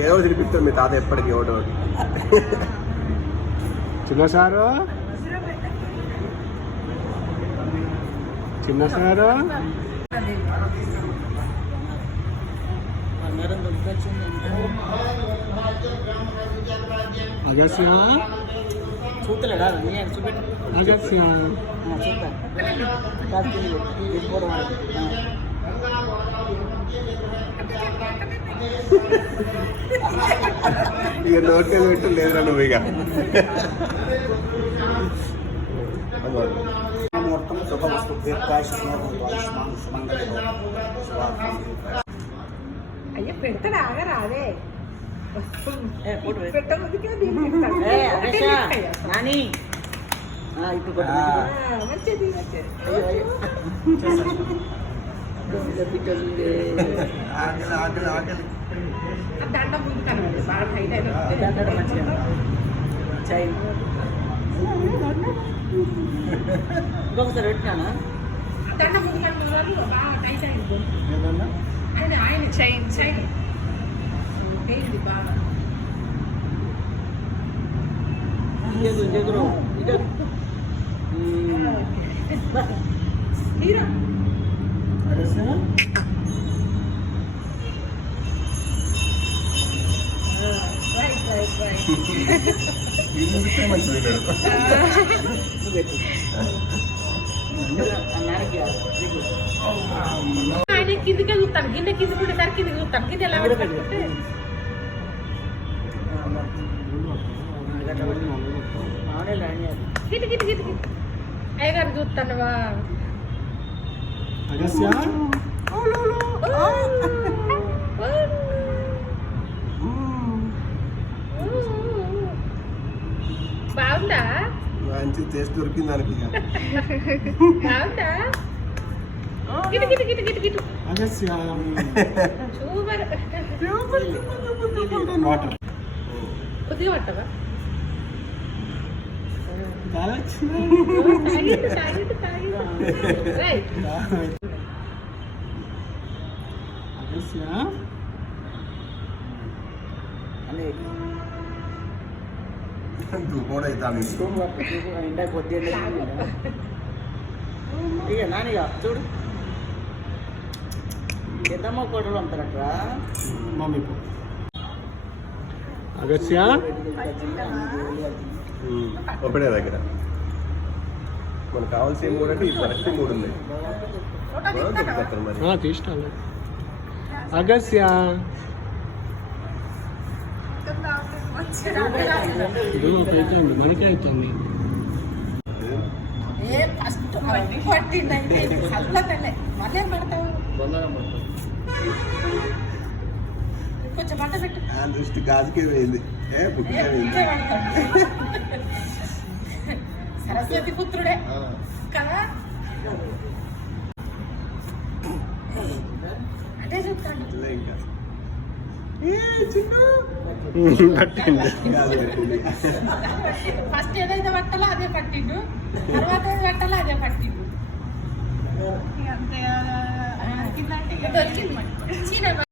ఏదో తినిపిస్తాం మీ తాత ఎప్పటికీ ఒకటి చిన్న సారు అగస్య చూస్తలేడా అగస్య ఇక నోట్కెళ్ళి పెట్టు లేదురా నువ్వు ఇక అయ్యో పెడతాడు ఆగరా అదే మంచిది దండ ముందు కనబడి బాగా హైట్ ఇంకొకసారి పెట్టానా దండ ముందు కనబడి బాగా టైట్ అయింది ఆయన చైన్ పోయింది బాగా హీరో ఆయన కిందికే చూస్తాను గిన్నె కింద ఉండేసరికి కింద చూస్తాను గిన్నె ఎలా పెట్టుకుంటే గిటి గిటి గిటి గిటి అయ్యగారు చూస్తానువా బాగుందా మంచి టేస్ట్ దొరికింది దానికి బాగుందా గిటి గిటి గిటి గిటి గిటి సూపర్ కొద్దిగా పట్టవా ఇక నానిగా చూడు పెద్దమ్మ కోటలు అంటారట్రా మమ్మీ అగస్య ఒకటే దగ్గర మనకు కావాల్సిన మూడు అంటే ఈ కరెక్ట్ మూడు ఉన్నాయి మరి తీసుకోవాలి అగస్య మనకే అవుతుంది కొంచెం మంట పెట్టు దృష్టి గాజుకే వేయింది సరస్వతి పుత్రుడే కదా అదే చెప్తాను ఇంకా ఫస్ట్ ఏదైతే పట్టాలో అదే పట్టిండు తర్వాత ఏది పట్టాలో అదే పట్టిండు దొరికింది